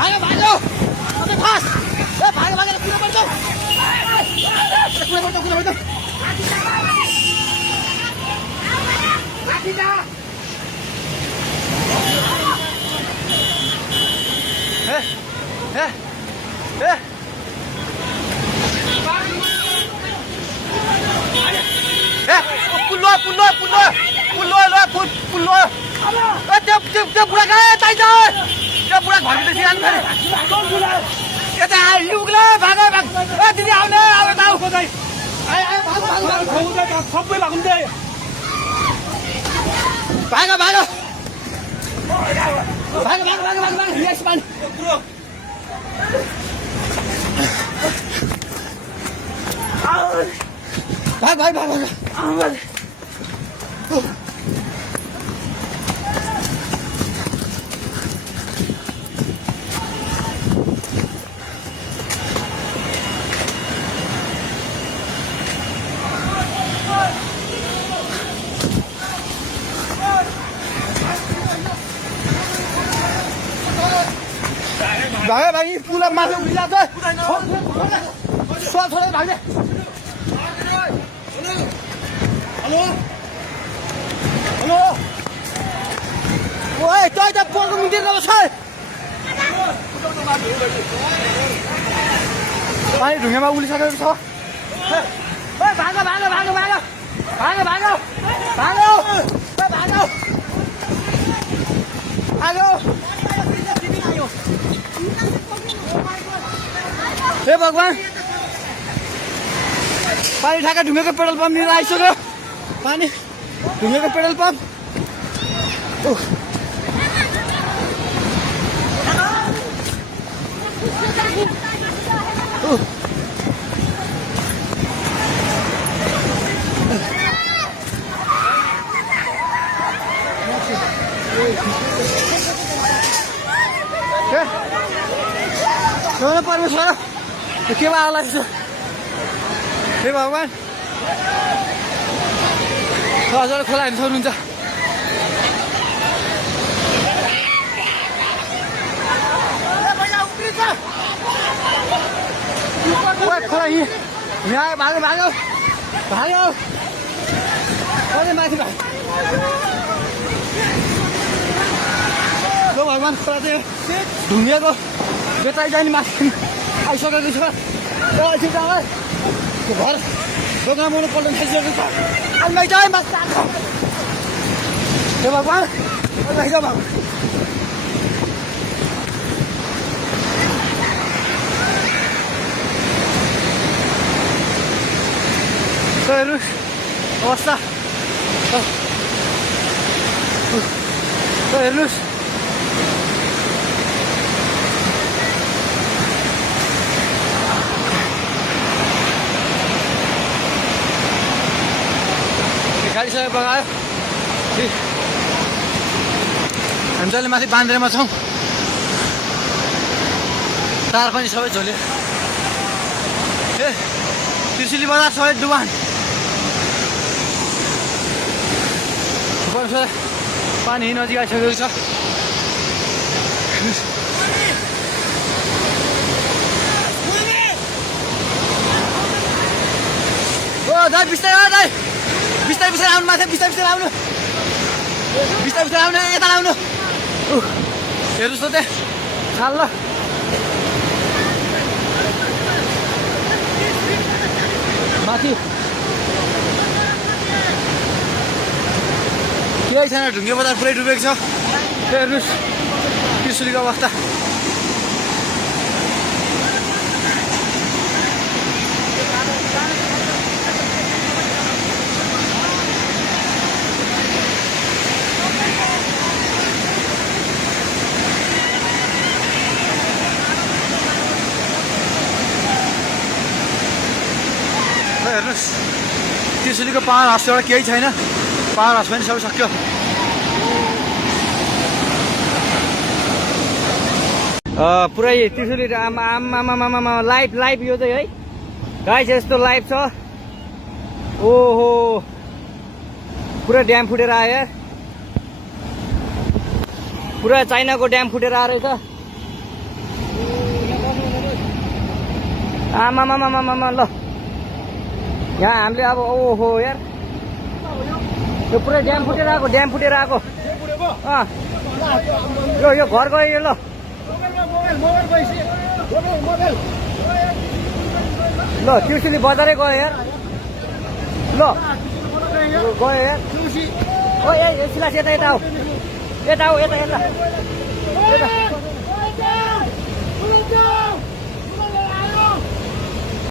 भागो भागो अबे फास ए भागो भागो कुदा पर्छ कुदा पर्छ लाठी जा ए पुल्लो त्यो बुढा कहाँ चाहिन्छ त्यो बुढा घरभित्र सिरानु फेरि यता लुग्ला भागो भाग ए दिदी आउने अब ताउ खोजाइ सबै भाग्दै भागो भागो भागो भागो भागो भागो यस पानी भाग भाग भाग भाग भागे भागी पुला माथि उभिला छ छोडे भागे हेलो हेलो ओए तै त पोको मिन्दिर न छ पानी ढुङ्गामा उलिसकेको छ ओए भागो भागो भागो भागो भागो भागो भागो ओए भागो भागो हे भगवान पानी ठाका ढुङ्गेको पेट्रोल पम्प लिएर आइसक्यो पानी ढुङ्गेको पेट्रोल पम्प परमेश्वर के आला हे भगवान हजुर खोला हेर्नु सक्नुहुन्छ खोला यहाँ भागो भागो भागो कहिले माथि भागो भगवान खोला चाहिँ ढुङ्गेको बेताइ जाने माथि आइसकेको छ त्यो घर दोकान बनाउनु पल्ट खाइसकेको छ अलमै जाए माथि हे भगवान अलमै भगवान हेर्नुहोस् अवस्था हेर्नुहोस् गाडी सबै बगायो हामी जहिले माथि बान्द्रेमा छौँ तार पनि सबै झोल्यो ए त्रिशुली बजार सबै डुबान पानी नजिक आइसकेको छ ओ दाइ बिस्तारै दाइ बिस्तारै बिस्तारै आउनु माथि बिस्तारै बिस्तारै आउनु बिस्तारै बिस्तारै आउनु यता आउनु हेर्नुहोस् त त्यहाँ खाल ल माथि केही छैन ढुङ्गे बजार पुरै डुबेको छ हेर्नुहोस् त्रिशुलीको अवस्था हेर्नुहोस् त्रिशुलीको पाहाड हाउस एउटा केही छैन पाहाड हाउस पनि सबै सक्यो पुरै त्रिशुली आमा लाइभ लाइभ यो चाहिँ है गाइस यस्तो लाइभ छ ओहो पुरा ड्याम फुटेर आयो पुरा चाइनाको ड्याम फुटेर आएर छ आमामामामामा ल यहाँ हामीले अब ओहो यार यो पुरै ड्याम फुटेर आएको यो घर गयो यो ल ल ट्युसनी बजारै गयो यार ल गयो यार ओ ए सिलास यता आऊ यता